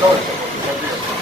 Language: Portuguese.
Não,